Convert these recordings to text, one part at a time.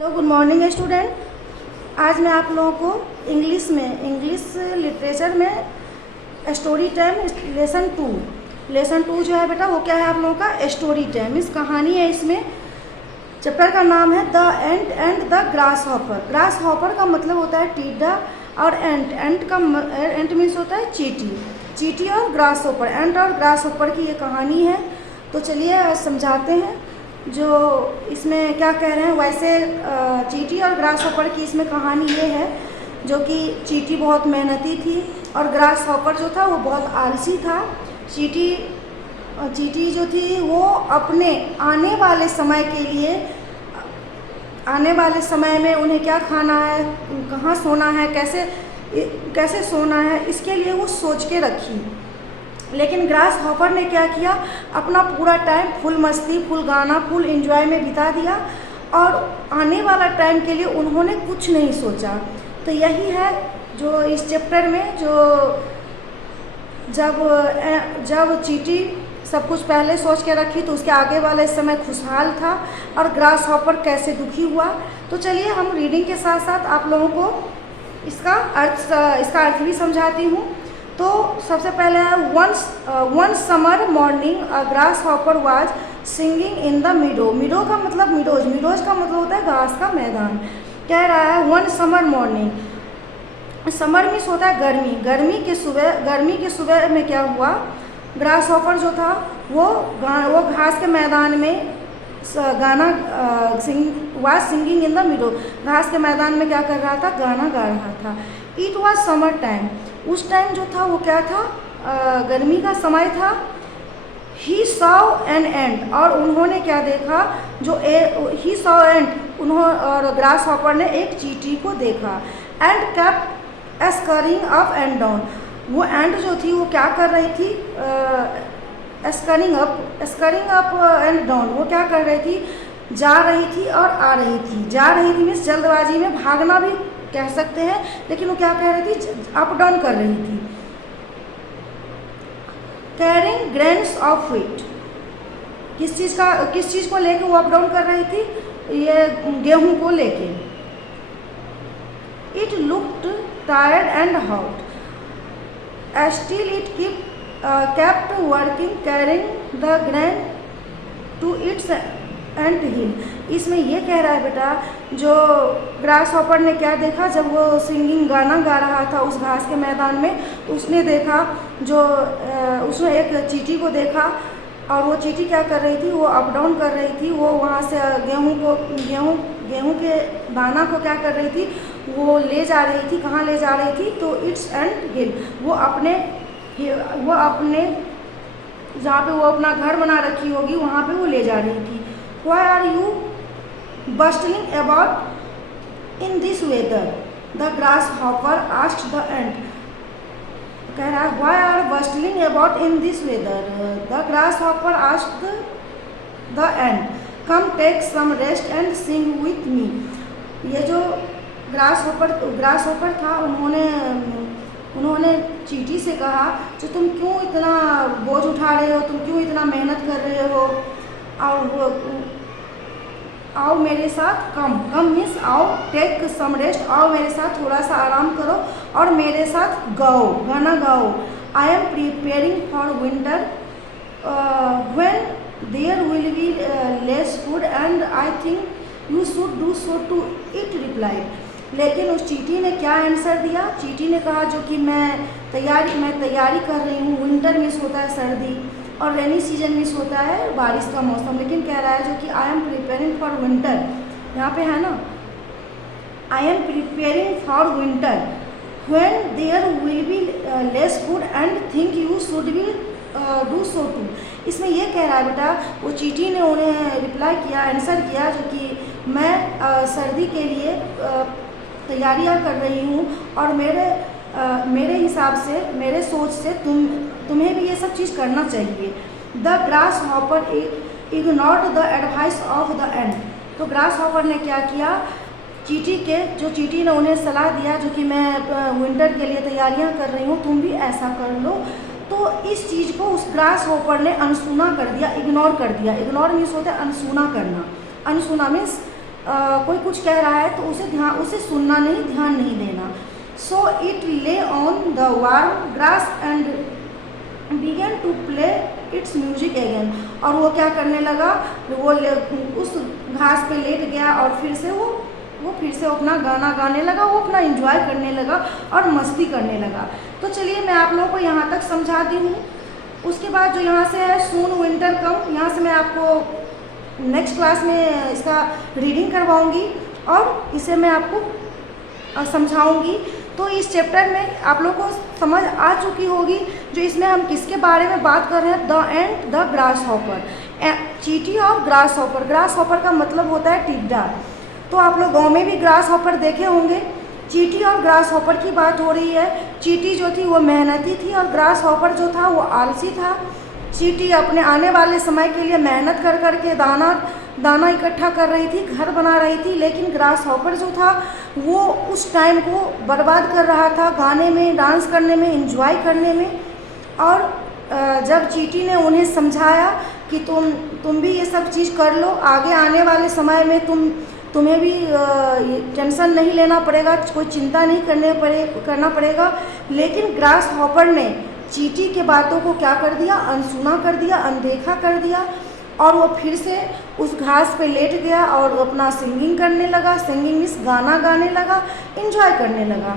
Hello, good morning student. आज मैं आप लोगों को इंग्लिश लिटरेचर में स्टोरी टाइम लेसन टू जो है बेटा, वो क्या है आप लोगों का स्टोरी टाइम। इस कहानी है, इसमें चैप्टर का नाम है the ant and the grass hopper. Grass hopper का मतलब होता है टीडा, और एंट मीन्स होता है चीटी और ग्रास हॉपर। एंट और ग्रास हॉपर की ये कहानी है। तो चलिए समझाते हैं जो इसमें क्या कह रहे हैं। वैसे चीटी और ग्रास हॉपर की इसमें कहानी ये है, जो कि चीटी बहुत मेहनती थी और ग्रास हॉपर जो था वो बहुत आलसी था। चीटी जो थी वो अपने आने वाले समय में उन्हें क्या खाना है, कहाँ सोना है, कैसे सोना है, इसके लिए वो सोच के रखी। लेकिन ग्रास हॉपर ने क्या किया, अपना पूरा टाइम फुल मस्ती, फुल गाना, फुल एंजॉय में बिता दिया और आने वाला टाइम के लिए उन्होंने कुछ नहीं सोचा। तो यही है जो इस चैप्टर में, जो जब चीटी सब कुछ पहले सोच के रखी तो उसके आगे वाले समय खुशहाल था और ग्रास हॉपर कैसे दुखी हुआ। तो चलिए हम रीडिंग के साथ साथ आप लोगों को इसका अर्थ भी समझाती हूँ। तो सबसे पहले है one summer morning a grass hopper was singing in the मीडो का मतलब मीडोज का मतलब होता है घास का मैदान। कह रहा है one summer morning, summer means होता है गर्मी के सुबह में क्या हुआ, ग्रास हॉपर जो था वो घास के मैदान में सिंगिंग इन द मीडो, घास के मैदान में क्या कर रहा था, गाना गा रहा था। इट वॉज समर टाइम, उस टाइम जो था वो क्या था, गर्मी का समय था। ही सॉ एन एंट, और उन्होंने क्या देखा, ही सॉ एंट, और ग्रास हॉपर ने एक चींटी को देखा। And kept स्करिंग up and down, वो एंट जो थी वो क्या कर रही थी, स्करिंग अप एंड डाउन, वो क्या कर रही थी, जा रही थी और आ रही थी। जा रही थी मीन्स जल्दबाजी में, भागना भी कह सकते हैं, लेकिन वो क्या कह रही थी, अप डाउन कर रही थी। कैरिंग ग्रेन्स ऑफ व्हीट, किस चीज़ को लेके वो अप डाउन कर रही थी, ये गेहूं को लेके। It looked tired and hot, still it kept working carrying the grain to its ant hill। इसमें ये कह रहा है बेटा, जो ग्रास हॉपर ने क्या देखा, जब वो सिंगिंग गाना गा रहा था उस घास के मैदान में, उसने देखा उसने एक चींटी को देखा, और वो चींटी क्या कर रही थी, वो अप डाउन कर रही थी। वो वहाँ से गेहूं के दाना को क्या कर रही थी, वो ले जा रही थी। कहाँ ले जा रही थी, तो इट्स एंट हिल, वो अपने जहाँ पे वो अपना घर बना रखी होगी वहाँ पे वो ले जा रही थी। Why are you bustling about in this weather? The grasshopper asked the ant। कह रहा है Why are bustling about in this weather? The grasshopper asked the ant। Come take some rest and sing with me। ये जो grass hopper था, उन्होंने चींटी से कहा, जो तुम क्यों इतना बोझ उठा रहे हो, तुम क्यों इतना मेहनत कर रहे हो, आओ मेरे साथ, कम मीन्स आओ, टेक सम रेस्ट, आओ मेरे साथ थोड़ा सा आराम करो और मेरे साथ गाना गाओ। I am preparing for winter when there will be less food and I think you should do so too it, replied. लेकिन उस चींटी ने क्या आंसर दिया, चींटी ने कहा, जो कि मैं तैयारी कर रही हूँ। विंटर मीन्स होता है सर्दी, और रेनी सीजन मीन्स होता है बारिश का मौसम। लेकिन कह रहा है जो कि I am preparing for winter, यहाँ पे है ना, I am preparing for winter when there will be less food and think you should be do so too. इसमें ये कह रहा है बेटा, वो चींटी ने उन्हें रिप्लाई किया, आंसर किया, जो कि मैं सर्दी के लिए तैयारियां कर रही हूँ, और मेरे हिसाब से, मेरे सोच से तुम्हें भी ये सब चीज़ करना चाहिए। The grasshopper ignored the advice of the ant. तो ग्रास हॉपर ने क्या किया, चींटी ने उन्हें सलाह दिया, जो कि मैं विंटर के लिए तैयारियां कर रही हूँ, तुम भी ऐसा कर लो। तो इस चीज़ को उस ग्रास हॉपर ने अनसुना कर दिया, इग्नोर कर दिया। इग्नोर मीन्स होता है अनसुना करना, अनसुना मीन्स कोई कुछ कह रहा है तो उसे सुनना नहीं, ध्यान नहीं देना। So it lay on the warm grass and began to play its music again. और वो क्या करने लगा, वो उस घास पे लेट गया और फिर से वो फिर से अपना गाना गाने लगा, वो अपना एंजॉय करने लगा और मस्ती करने लगा। तो चलिए मैं आप लोगों को यहाँ तक समझा दी हूँ। उसके बाद जो यहाँ से है सून विंटर कम, यहाँ से मैं आपको नेक्स्ट क्लास में इसका रीडिंग करवाऊँगी और इसे मैं आपको समझाऊँगी। तो इस चैप्टर में आप लोगों को समझ आ चुकी होगी जो इसमें हम किसके बारे में बात कर रहे हैं, the end the grass hopper, चींटी और ग्रास हॉपर। ग्रास हॉपर का मतलब होता है टिड्डा। तो आप लोग गांव में भी ग्रास हॉपर देखे होंगे। चींटी और ग्रास हॉपर की बात हो रही है। चींटी जो थी वो मेहनती थी और ग्रास हॉपर जो था वो आलसी था। चींटी अपने आने वाले समय के लिए मेहनत कर कर के दाना इकट्ठा कर रही थी, घर बना रही थी, लेकिन ग्रास हॉपर जो था वो उस टाइम को बर्बाद कर रहा था गाने में, डांस करने में, एंजॉय करने में। और जब चींटी ने उन्हें समझाया कि तुम भी ये सब चीज़ कर लो, आगे आने वाले समय में तुम्हें भी टेंशन नहीं लेना पड़ेगा, कोई चिंता नहीं करना पड़ेगा। लेकिन ग्रास हॉपर ने चींटी के बातों को क्या कर दिया, अनसुना कर दिया, अनदेखा कर दिया और वो फिर से उस घास पे लेट गया और अपना सिंगिंग करने लगा। सिंगिंग मीन्स गाना गाने लगा, एंजॉय करने लगा।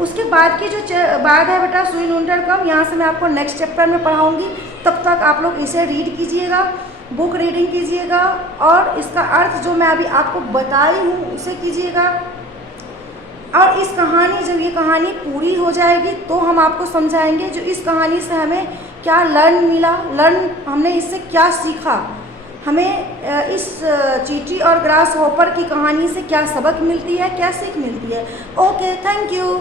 उसके बाद की जो बात है बेटा सून विंटर कम, यहाँ से मैं आपको नेक्स्ट चैप्टर में पढ़ाऊँगी। तब तक आप लोग इसे रीड कीजिएगा, बुक रीडिंग कीजिएगा और इसका अर्थ जो मैं अभी आपको बताई हूँ उसे कीजिएगा। और इस कहानी, जब ये कहानी पूरी हो जाएगी तो हम आपको समझाएंगे जो इस कहानी से हमें क्या लर्न मिला, हमने इससे क्या सीखा, हमें इस चींटी और ग्रास हॉपर की कहानी से क्या सबक मिलती है, क्या सीख मिलती है। Okay, thank you.